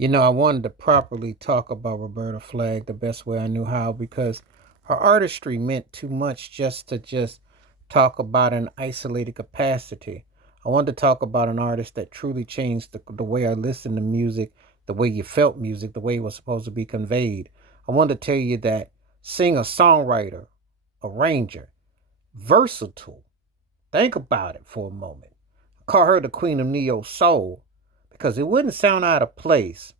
I wanted to properly talk about Roberta Flack the best way I knew how because her artistry meant too much just talk about an isolated capacity. I wanted to talk about an artist that truly changed the way I listened to music, the way you felt music, the way it was supposed to be conveyed. I wanted to tell you that singer, songwriter, arranger, versatile. Think about it for a moment. I call her the queen of neo soul because it wouldn't sound out of place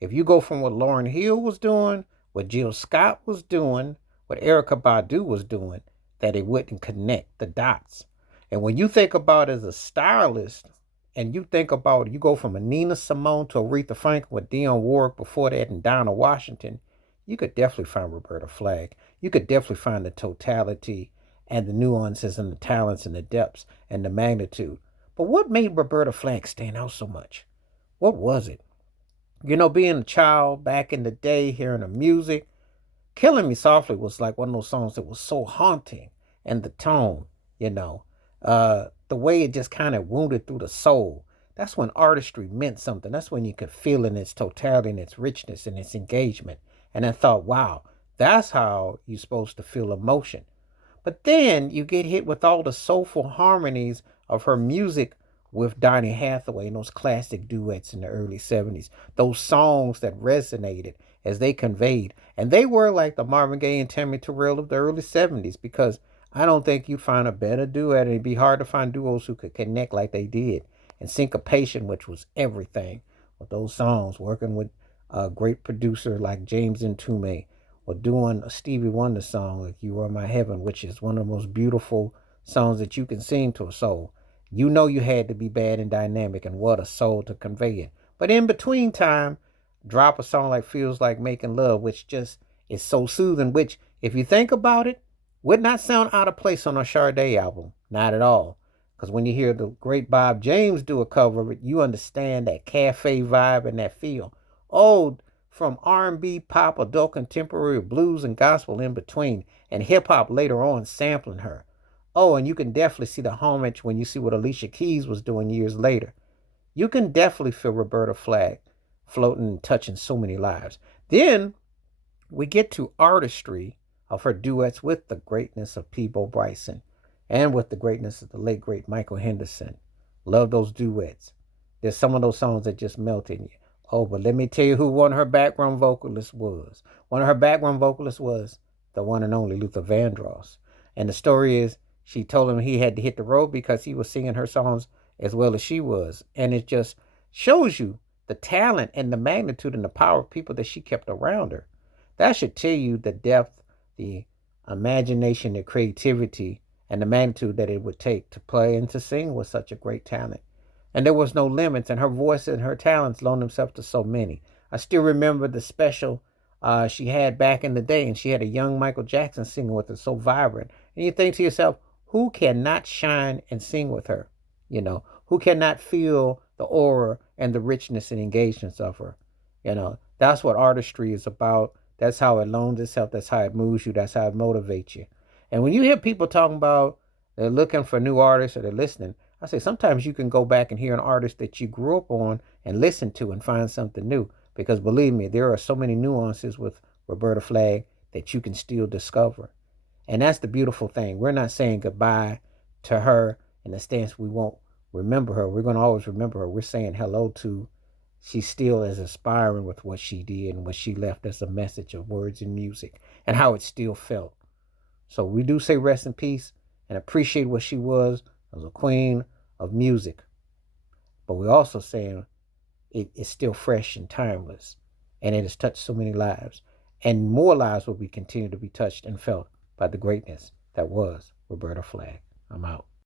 if you go from what Lauryn Hill was doing, what Jill Scott was doing, what Erica Badu was doing, that it wouldn't connect the dots. And when you think about it as a stylist, and you think about it, you go from a Nina Simone to Aretha Franklin with Dionne Warwick before that and Dinah Washington, you could definitely find Roberta Flack. You could definitely find the totality and the nuances and the talents and the depths and the magnitude. But what made Roberta Flack stand out so much? What was it? Being a child back in the day, hearing the music, Killing Me Softly was like one of those songs that was so haunting. And the tone, the way it just kind of wounded through the soul. That's when artistry meant something. That's when you could feel in its totality and its richness and its engagement. And I thought, wow, that's how you're supposed to feel emotion. But then you get hit with all the soulful harmonies of her music with Donny Hathaway and those classic duets in the early 70s. Those songs that resonated as they conveyed. And they were like the Marvin Gaye and Tammy Terrell of the early 70s because I don't think you'd find a better duet. It'd be hard to find duos who could connect like they did. And syncopation, which was everything with those songs, working with a great producer like James Ntume, or doing a Stevie Wonder song like You Are My Heaven, which is one of the most beautiful songs that you can sing to a soul. You know you had to be bad and dynamic, and what a soul to convey it. But in between time, drop a song like Feels Like Making Love, which just is so soothing, which, if you think about it, would not sound out of place on a Sade album. Not at all. Because when you hear the great Bob James do a cover of it, you understand that cafe vibe and that feel. Oh, from R&B, pop, adult contemporary, blues, and gospel in between, and hip hop later on sampling her. Oh, and you can definitely see the homage when you see what Alicia Keys was doing years later. You can definitely feel Roberta Flack floating and touching so many lives. Then we get to artistry of her duets with the greatness of Peabo Bryson and with the greatness of the late great Michael Henderson. Love those duets. There's some of those songs that just melt in you. Oh, but let me tell you who one of her background vocalists was. One of her background vocalists was the one and only Luther Vandross. And the story is she told him he had to hit the road because he was singing her songs as well as she was. And it just shows you the talent and the magnitude and the power of people that she kept around her. That should tell you the depth, the imagination, the creativity, and the magnitude that it would take to play and to sing with such a great talent. And there was no limits, and her voice and her talents loaned themselves to so many. I still remember the special she had back in the day, and she had a young Michael Jackson singing with her, so vibrant. And you think to yourself, who cannot shine and sing with her? Who cannot feel the aura and the richness and engagements of her? That's what artistry is about. That's how it loans itself. That's how it moves you. That's how it motivates you. And when you hear people talking about they're looking for new artists or they're listening, I say sometimes you can go back and hear an artist that you grew up on and listen to and find something new. Because believe me, there are so many nuances with Roberta Flack that you can still discover. And that's the beautiful thing. We're not saying goodbye to her in the stance we won't remember her. We're going to always remember her. We're saying hello to she still is inspiring with what she did and what she left as a message of words and music and how it still felt. So we do say rest in peace and appreciate what she was as a queen of music. But we're also saying it is still fresh and timeless. And it has touched so many lives. And more lives will be continue to be touched and felt by the greatness that was Roberta Flack. I'm out.